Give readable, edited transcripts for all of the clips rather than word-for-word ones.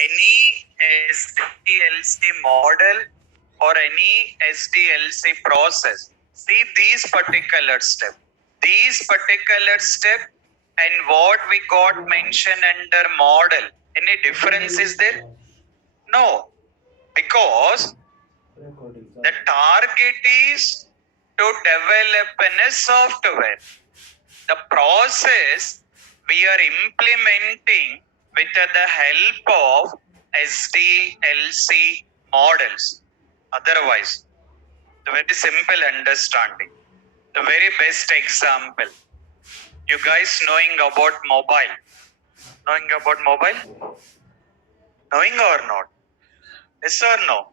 any SDLC model or any SDLC process. See these particular step. These particular step and what we got mentioned under model. Any difference is there? No. Because the target is to develop a software. The process we are implementing with the help of SDLC models. Otherwise, the very simple understanding, the very best example. You guys knowing about mobile? Knowing about mobile? Knowing or not? Yes or no?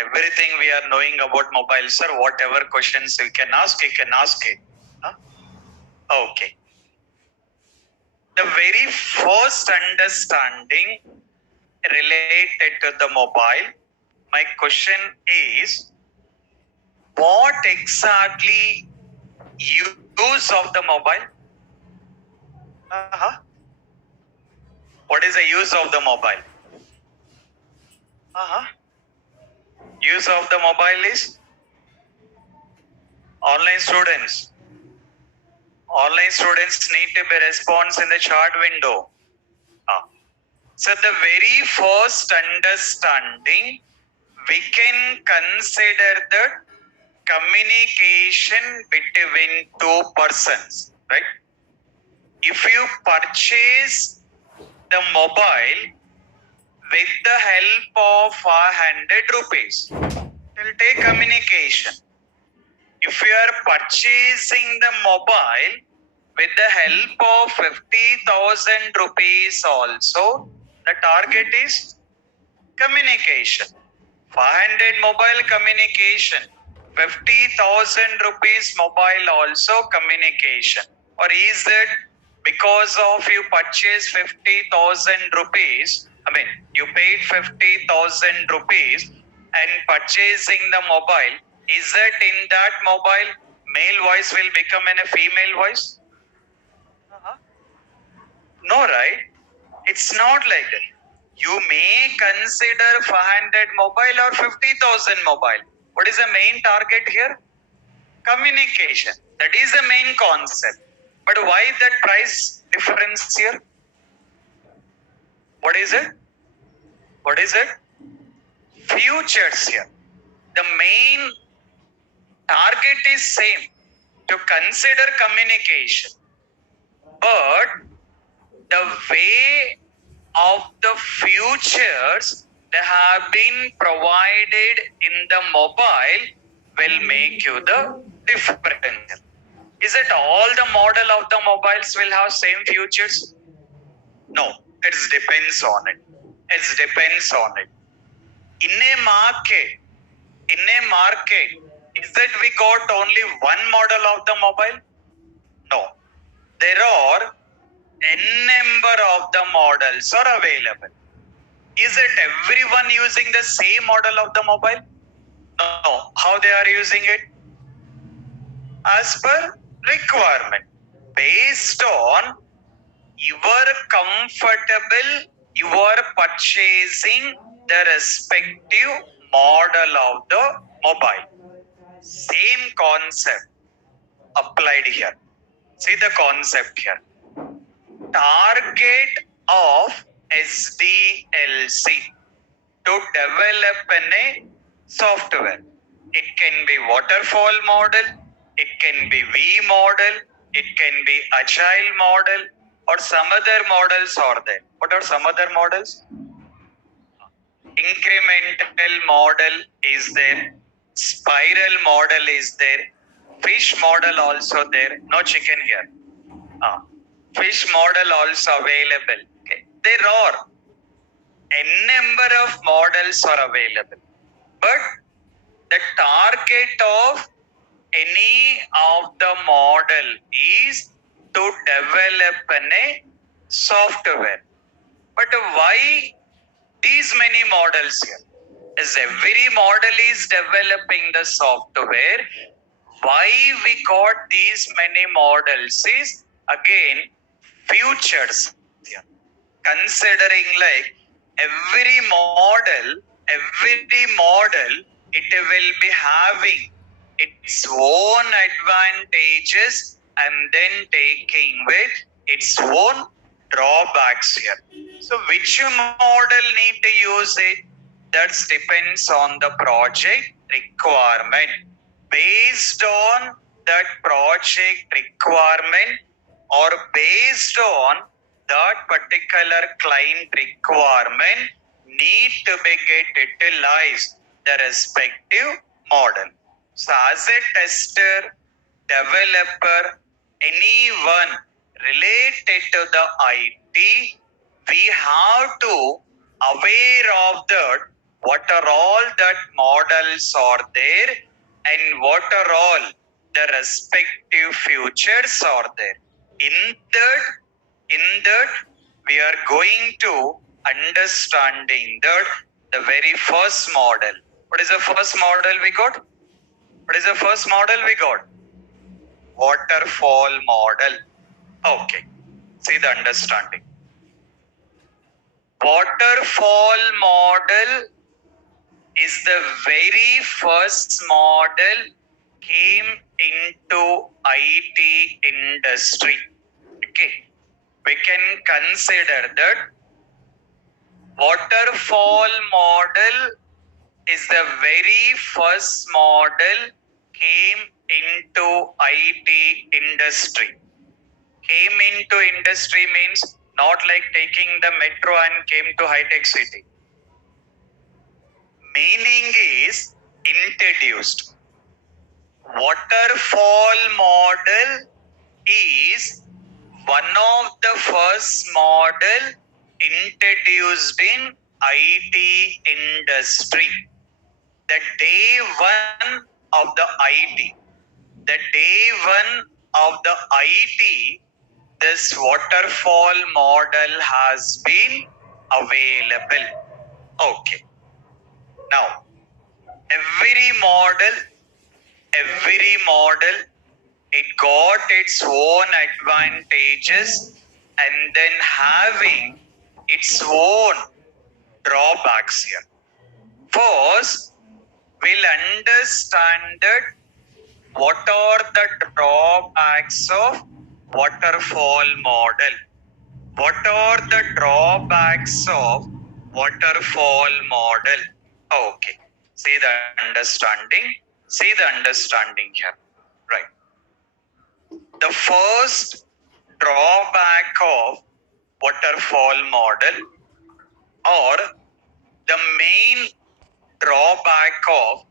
Everything we are knowing about mobile, sir. Whatever questions you can ask it. Huh? Okay. The very first understanding related to the mobile, my question is, what exactly use of the mobile? Uh-huh. What is the use of the mobile? Uh-huh. Use of the mobile is online students. Online students need to be response in the chat window. So the very first understanding, we can consider the communication between two persons, right? If you purchase the mobile with the help of 500 rupees, it will take communication. If you are purchasing the mobile with the help of 50,000 rupees also, the target is communication. 500 mobile communication, 50,000 rupees mobile also communication. Or is it because of you purchase 50,000 rupees, you paid 50,000 rupees and purchasing the mobile, is it in that mobile male voice will become a female voice? No, right? It's not like that. You may consider 500 mobile or 50,000 mobile. What is the main target here? Communication. That is the main concept. But why that price difference here? What is it? What is it? Futures here. The main target is same, to consider communication. But the way of the futures that have been provided in the mobile will make you the difference. Is it all the model of the mobiles will have same futures? No, it depends on it. It depends on it. In a market, is that we got only one model of the mobile? No. There are n number of the models are available. Is it everyone using the same model of the mobile? No. How they are using it? As per requirement. Based on your comfortable, you are purchasing the respective model of the mobile. Same concept applied here. See the concept here. Target of SDLC to develop a software. It can be waterfall model, it can be V model, it can be agile model, or some other models are there. What are some other models? Incremental model is there, spiral model is there, fish model also there. No chicken here. Fish model also available. Okay. There are n number of models are available, but the target of any of the model is to develop a software. But why these many models here? As every model is developing the software, why we got these many models is again futures. Considering like every model, it will be having its own advantages and then taking with its own drawbacks here. So which model need to use it? That depends on the project requirement. Based on that project requirement or based on that particular client requirement need to be get utilized the respective model. So as a tester, developer, anyone related to the IT, we have to aware of that what are all that models are there and what are all the respective futures are there. In that we are going to understanding that the very first model. What is the first model we got? What is the first model we got? Waterfall model. Okay. See the understanding. Waterfall model is the very first model came into IT industry. Okay. We can consider that waterfall model is the very first model came into IT industry. Came into industry means not like taking the metro and came to high-tech city. Meaning is introduced. Waterfall model is one of the first model introduced in IT industry. The day one of the IT, the day one of the IT, this waterfall model has been available. Okay. Now, every model, it got its own advantages and then having its own drawbacks here. First, we'll understand that what are the drawbacks of waterfall model. What are the drawbacks of waterfall model? Okay. See the understanding. See the understanding here. Right. The first drawback of waterfall model or the main drawback of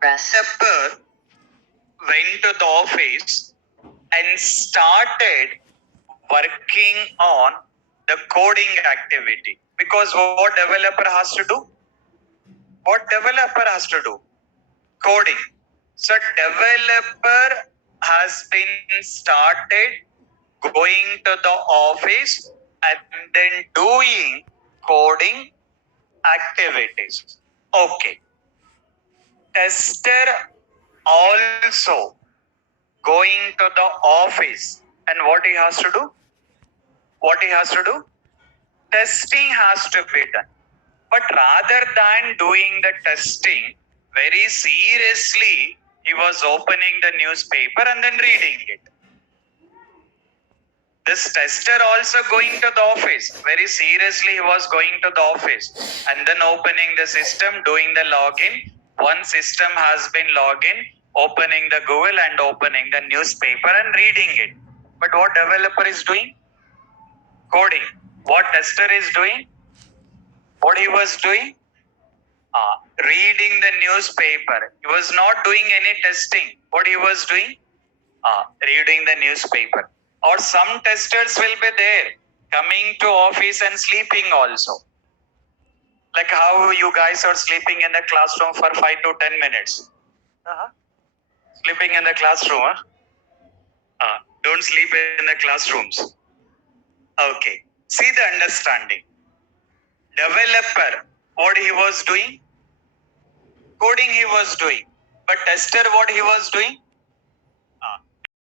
developer went to the office and started working on the coding activity. Because what developer has to do? What developer has to do? Coding. So developer has been started going to the office and then doing coding activities. Okay. Tester also going to the office, and what he has to do? What he has to do? Testing has to be done. But rather than doing the testing very seriously, he was opening the newspaper and then reading it. This tester also going to the office. Very seriously, he was going to the office and then opening the system, doing the login. One system has been login, opening the Google and opening the newspaper and reading it. But what developer is doing? Coding. What tester is doing? What he was doing? Reading the newspaper. He was not doing any testing. What he was doing? Reading the newspaper. Or some testers will be there coming to office and sleeping also. Like how you guys are sleeping in the classroom for 5 to 10 minutes. Sleeping in the classroom, huh? Don't sleep in the classrooms. Okay. See the understanding. Developer, what he was doing? Coding he was doing. But tester, what he was doing?